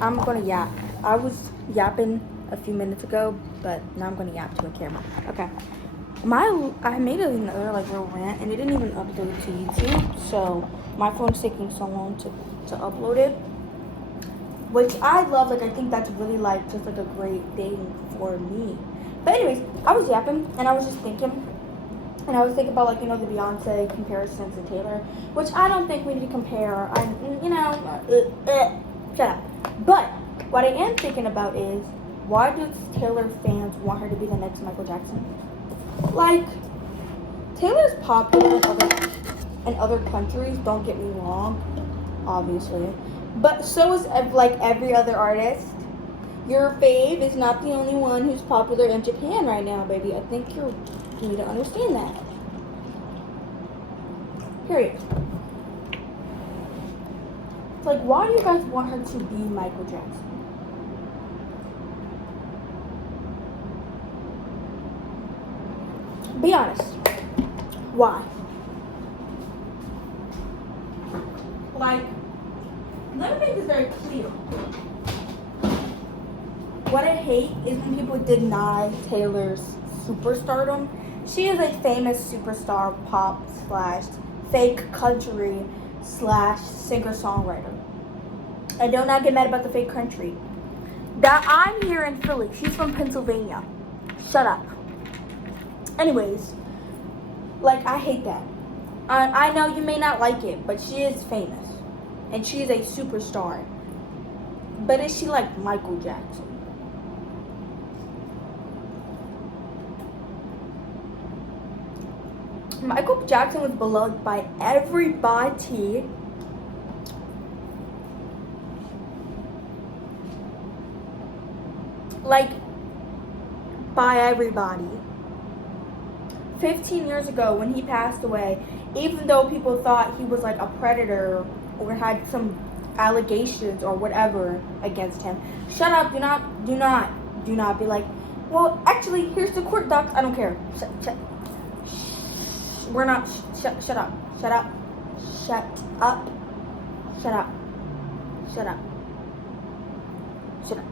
I'm gonna yap. I was yapping a few minutes ago, but now I'm gonna yap to a camera. Okay. I made another like little rant, and it didn't even upload to YouTube, so my phone's taking so long to upload it. Which I love. Like I think that's really like just like a great thing for me. But anyways, I was yapping, and I was just thinking. And I was thinking about like, you know, the Beyonce comparisons to Taylor, which I don't think we need to compare. Shut up. But what I am thinking about is, why do Taylor fans want her to be the next Michael Jackson? Like, Taylor's popular in other countries, don't get me wrong, obviously. But so is like every other artist. Your fave is not the only one who's popular in Japan right now, baby. I think you need to understand that. Period. It's like, why do you guys want her to be Michael Jackson? Be honest. Why? Like, let me make this very clear. What I hate is when people deny Taylor's superstardom. She is a famous superstar pop / fake country / singer-songwriter. And do not get mad about the fake country. That I'm here in Philly. She's from Pennsylvania. Shut up. Anyways, like, I hate that. I know you may not like it, but she is famous. And she is a superstar. But is she like Michael Jackson? Michael Jackson was beloved by everybody. Like, by everybody. 15 years ago when he passed away, even though people thought he was like a predator or had some allegations or whatever against him, shut up. Do not be like, well, actually, here's the court docs. I don't care. We're not. Shut up. Shut up. Shut up. Shut up. Shut up. Shut up.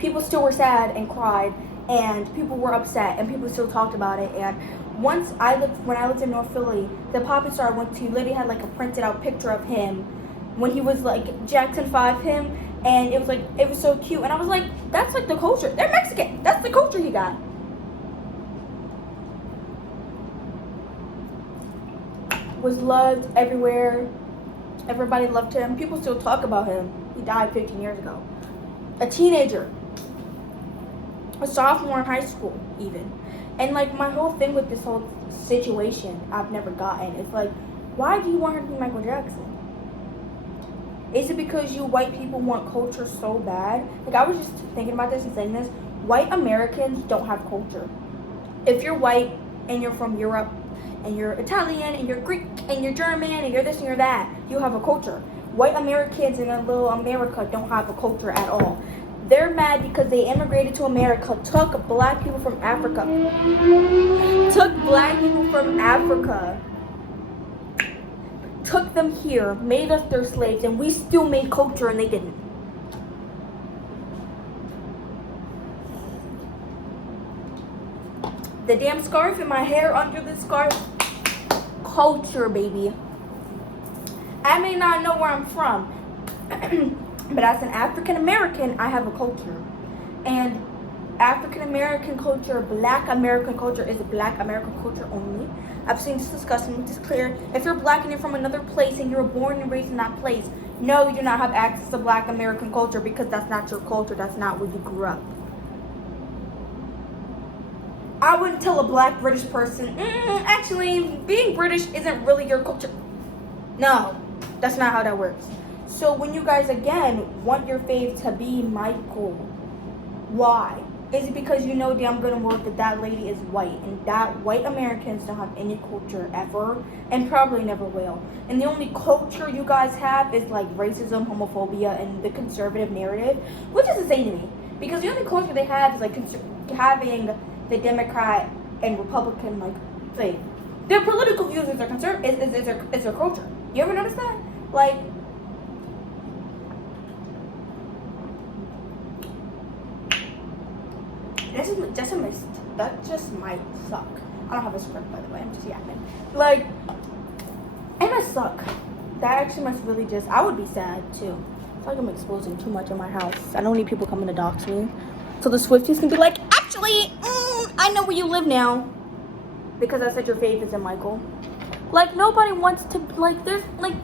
People still were sad and cried, and people were upset, and people still talked about it. And when I lived in North Philly, the poppy star I went to literally had like a printed out picture of him when he was like Jackson 5 him, and it was so cute. And I was like, that's like the culture. They're Mexican. That's the culture he got. Was loved everywhere. Everybody loved him. People still talk about him. He died 15 years ago. A teenager. A sophomore in high school, even. And like, my whole thing with this whole situation, I've never gotten. It's like, why do you want her to be Michael Jackson? Is it because you white people want culture so bad? Like, I was just thinking about this and saying this. White Americans don't have culture. If you're white and you're from Europe, and you're Italian, and you're Greek, and you're German, and you're this and you're that, you have a culture. White Americans in a little America don't have a culture at all. They're mad because they immigrated to America, took black people from Africa, took them here, made us their slaves, and we still made culture and they didn't. The damn scarf and my hair under the scarf. Culture, baby. I may not know where I'm from, but as an African American, I have a culture. And African American culture, Black American culture is Black American culture only. I've seen this discussion, which is clear. If you're Black and you're from another place and you were born and raised in that place, no, you do not have access to Black American culture because that's not your culture. That's not where you grew up. I wouldn't tell a Black British person, actually, being British isn't really your culture. No, that's not how that works. So when you guys, again, want your fave to be Michael, why? Is it because you know damn good and well that lady is white, and that white Americans don't have any culture ever, and probably never will. And the only culture you guys have is like racism, homophobia, and the conservative narrative, which is insane to me. Because the only culture they have is like having the Democrat and Republican like thing. Their political views is their culture. You ever notice that? Like, that just might suck. I don't have a script, by the way. I'm just yapping. Like, it must suck. That actually must really just. I would be sad too. I feel like I'm exposing too much in my house. I don't need people coming to dox me. So the Swifties can be like, actually, I know where you live now. Because I said your fave is in Michael. Like, nobody wants to, like, there's, like,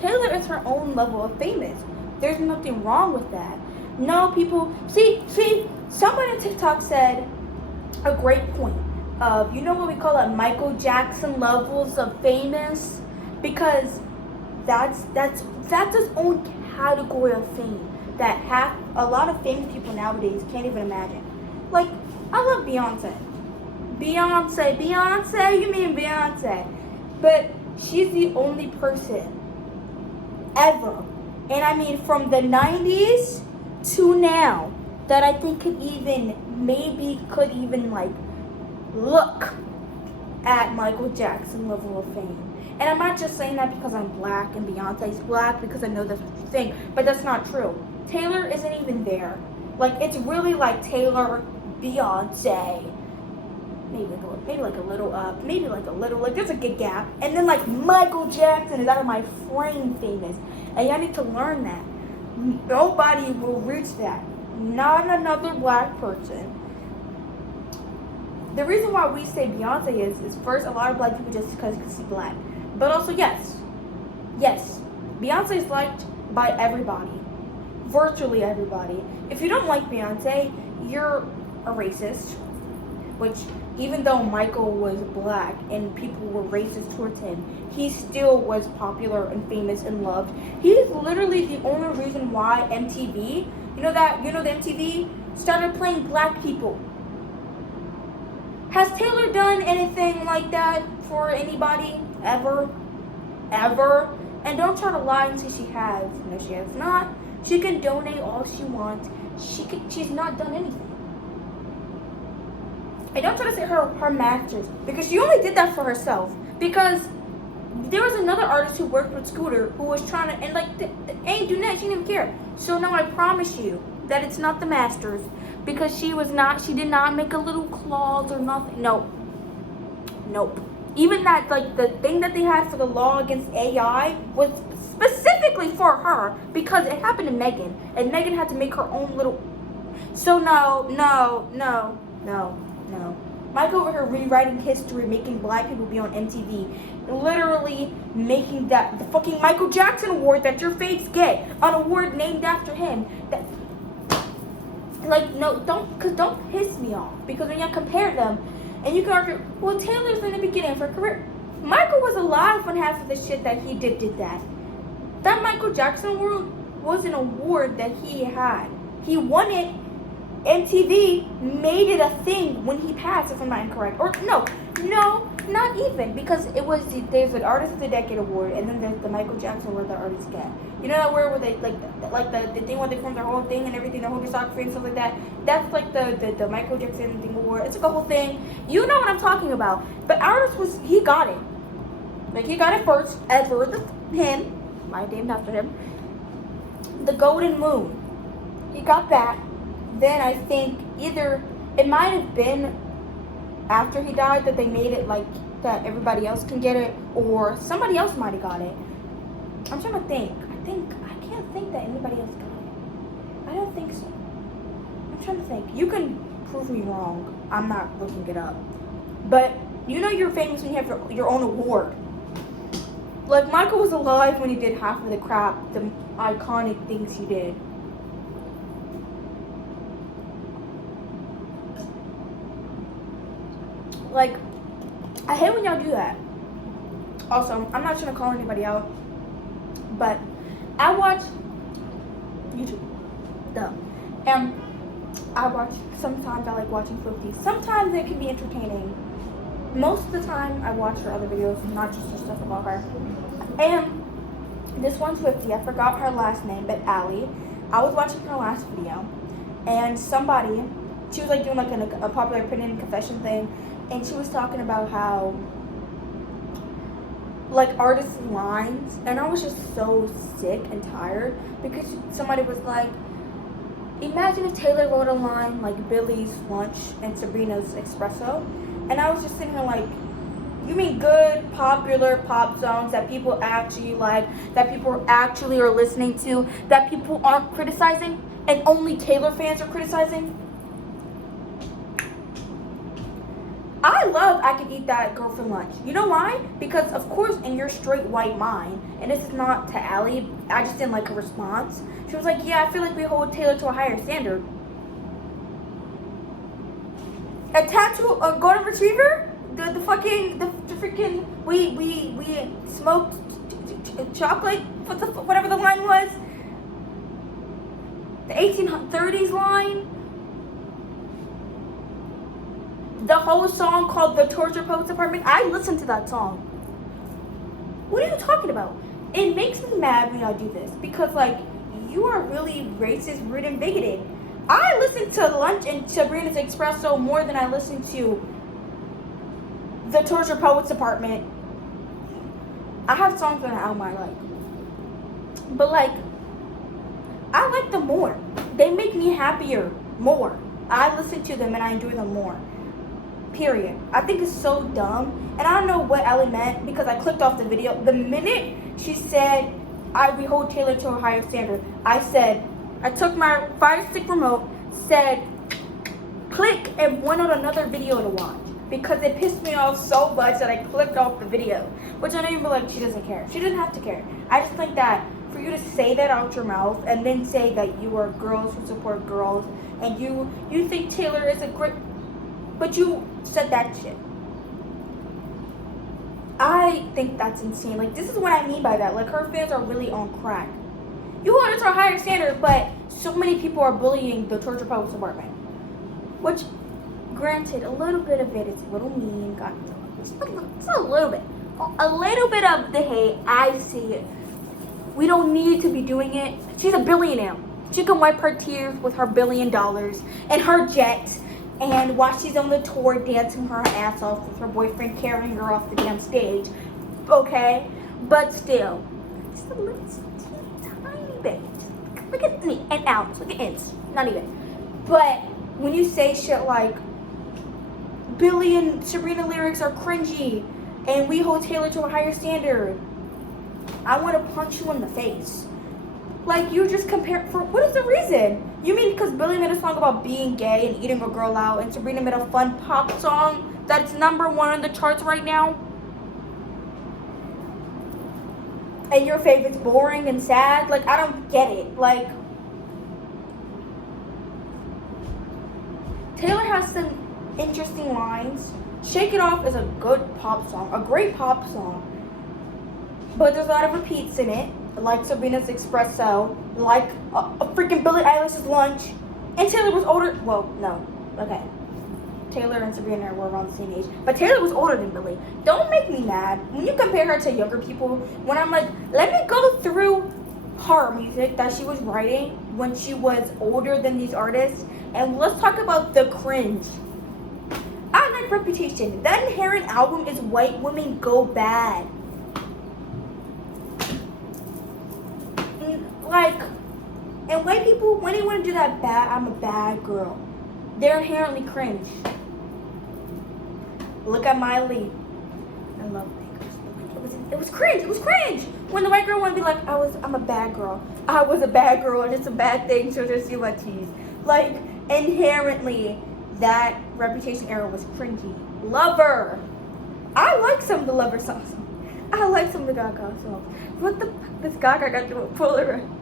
Taylor is her own level of famous. There's nothing wrong with that. No, people, see, someone on TikTok said a great point of, you know what we call it, Michael Jackson levels of famous? Because that's its own category of fame that a lot of famous people nowadays can't even imagine. Like, I love Beyonce, you mean Beyonce. But she's the only person ever, and I mean from the 90s to now, that I think could even like look at Michael Jackson level of fame. And I'm not just saying that because I'm black and Beyonce's black, because I know that's what you think, but that's not true. Taylor isn't even there. Like, it's really like Taylor, Beyonce, maybe like a little up, like there's a good gap, and then like Michael Jackson is out of my frame famous, and y'all need to learn that. Nobody will reach that, not another black person. The reason why we say Beyonce is first, a lot of black people just because she's black, but also yes, Beyonce is liked by everybody, virtually everybody. If you don't like Beyonce, you're a racist. Which, even though Michael was black and people were racist towards him, he still was popular and famous and loved. He's literally the only reason why MTV, the MTV started playing black people. Has Taylor done anything like that for anybody ever? And don't try to lie and say she has. No, she has not. She can donate all she wants. She's not done anything. And don't try to say her masters, because she only did that for herself. Because there was another artist who worked with Scooter who was trying to, and like, ain't do nothing, she didn't even care. So now I promise you that it's not the masters, because she did not make a little clause or nothing. Nope. Even that, like, the thing that they had for the law against AI was specifically for her, because it happened to Megan, and Megan had to make her own little. So no. Mike over here rewriting history, making black people be on MTV, literally making that the fucking Michael Jackson award that your faves get, an award named after him. That, like, no, don't piss me off, because when you compare them, and you can argue, well, Taylor's in the beginning of her career. Michael was alive when half of the shit that he did that. That Michael Jackson award was an award that he had. He won it. MTV made it a thing when he passed, if I'm not incorrect. Or no, not even, because there's an Artist of the Decade award, and then there's the Michael Jackson award that artists get. You know that award where they like the thing where they form their whole thing and everything, their whole discography and stuff like that. That's like the Michael Jackson thing award. It's like a whole thing. You know what I'm talking about. But artist he got it. Like, he got it first ever. Him, I named after him. The Golden Moon. He got that. Then I think either it might have been after he died that they made it like that everybody else can get it, or somebody else might have got it. I'm trying to think. I can't think that anybody else got it. I don't think so. I'm trying to think. You can prove me wrong. I'm not looking it up. But you're famous when you have your own award. Like, Michael was alive when he did half of the crap, the iconic things he did. Like, I hate when y'all do that. Also, I'm not trying to call anybody out, but I watch YouTube. And sometimes I like watching Swifties. Sometimes it can be entertaining. Most of the time I watch her other videos, not just her stuff about her. And this one Swiftie, I forgot her last name, but Allie, I was watching her last video, and she was like doing like a popular opinion and confession thing, and she was talking about how like artists' lines, and I was just so sick and tired, because somebody was like, Imagine if Taylor wrote a line like Billy's lunch and Sabrina's espresso, and I was just sitting here like, you mean good, popular pop songs that people actually like, that people actually are listening to, that people aren't criticizing, and only Taylor fans are criticizing? I love I Could Eat That Girl for Lunch. You know why? Because, of course, in your straight white mind, and this is not to Allie, I just didn't like her response. She was like, yeah, I feel like we hold Taylor to a higher standard. A tattoo, a golden retriever? The freaking, we smoked chocolate, whatever the line was. The 1830s line. The whole song called The Torture Poets Apartment. I listened to that song. What are you talking about? It makes me mad when y'all do this because, like, you are really racist, rude, and bigoted. I listen to Lunch and Sabrina's Espresso more than I listen to The Torture Poets Apartment. I have songs on the album I like. But, like, I like them more. They make me happier more. I listen to them and I enjoy them more. Period. I think it's so dumb. And I don't know what Ellie meant because I clicked off the video. The minute she said, we hold Taylor to a higher standard, I took my Fire Stick remote, said, click, and went on another video to watch. Because it pissed me off so much that I clicked off the video. Which I don't even feel like she doesn't care. She doesn't have to care. I just think that for you to say that out your mouth and then say that you are girls who support girls and you think Taylor is a great... But you said that shit. I think that's insane. Like, this is what I mean by that. Like, her fans are really on crack. You hold it to a higher standard, but so many people are bullying the Torture Poets Apartment. Which, granted, a little bit of it is a little mean. It's a little bit. A little bit of the hate, I see it. We don't need to be doing it. She's a billionaire. She can wipe her tears with her $1 billion and her jet. And while she's on the tour dancing her ass off with her boyfriend carrying her off the damn stage. Okay? But still. Just a little tiny bit. Look at me. An ounce. Look at inch. Not even. But when you say shit like Billy and Sabrina lyrics are cringy and we hold Taylor to a higher standard, I want to punch you in the face. Like, you just compare, for what is the reason? You mean because Billy made a song about being gay and eating a girl out, and Sabrina made a fun pop song that's #1 on the charts right now? And your favorite's boring and sad? Like, I don't get it. Like, Taylor has some interesting lines. Shake It Off is a good pop song, a great pop song. But there's a lot of repeats in it. Like Sabrina's Espresso, like a freaking Billie Eilish's Lunch, and Taylor was older. Well, no, okay. Taylor and Sabrina were around the same age, but Taylor was older than Billie. Don't make me mad when you compare her to younger people. When I'm like, let me go through her music that she was writing when she was older than these artists, and let's talk about the cringe. I like Reputation. That inherent album is White Women Go Bad. Like, and white people, when they want to do that bad, I'm a bad girl, they're inherently cringe. Look at Miley. I love Bakers. It was cringe. It was cringe. When the white girl want to be like, I'm a bad girl. I was a bad girl and it's a bad thing, so just do my tease. Like, inherently, that Reputation era was cringy. Lover. I like some of the Lover songs. I like some of the Gaga songs. What the fuck does Gaga got to do with Polaroid?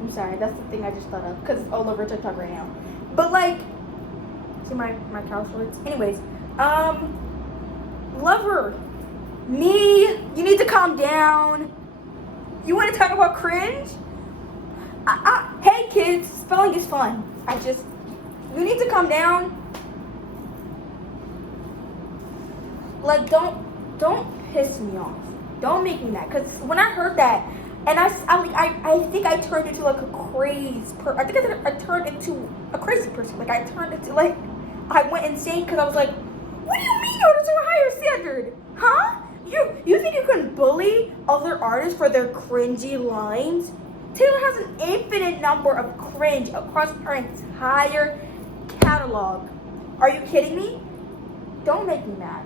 I'm sorry, that's the thing I just thought of because it's all over TikTok right now. But like, see my cow shorts. Anyways, Lover, me, you need to calm down. You want to talk about cringe? Hey kids, spelling is fun. You need to calm down. Like, don't piss me off. Don't make me mad. Because when I heard that, and I think I turned into like a crazy person. I think I turned into a crazy person. Like, I turned into like, I went insane because I was like, what do you mean you're to a higher standard? Huh? You think you can bully other artists for their cringy lines? Taylor has an infinite number of cringe across her entire catalog. Are you kidding me? Don't make me mad.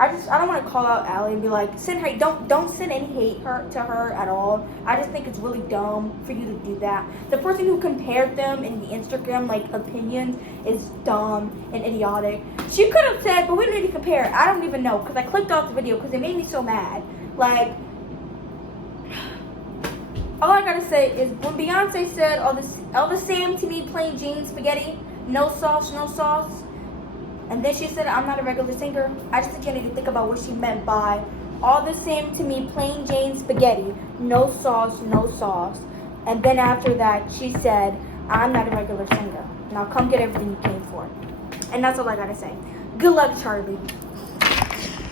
I don't want to call out Allie and be like, send hate. Don't send any hate to her at all. I just think it's really dumb for you to do that. The person who compared them in the Instagram opinions is dumb and idiotic. She could have said, but we don't need to compare. I don't even know because I clicked off the video because it made me so mad. Like, all I gotta say is when Beyonce said all the same to me, plain Jane spaghetti, no sauce, no sauce. And then she said, I'm not a regular singer. I just think you need to think about what she meant by all the same to me, plain Jane spaghetti, no sauce, no sauce. And then after that, she said, I'm not a regular singer. Now come get everything you came for. And that's all I gotta say. Good luck, Charlie.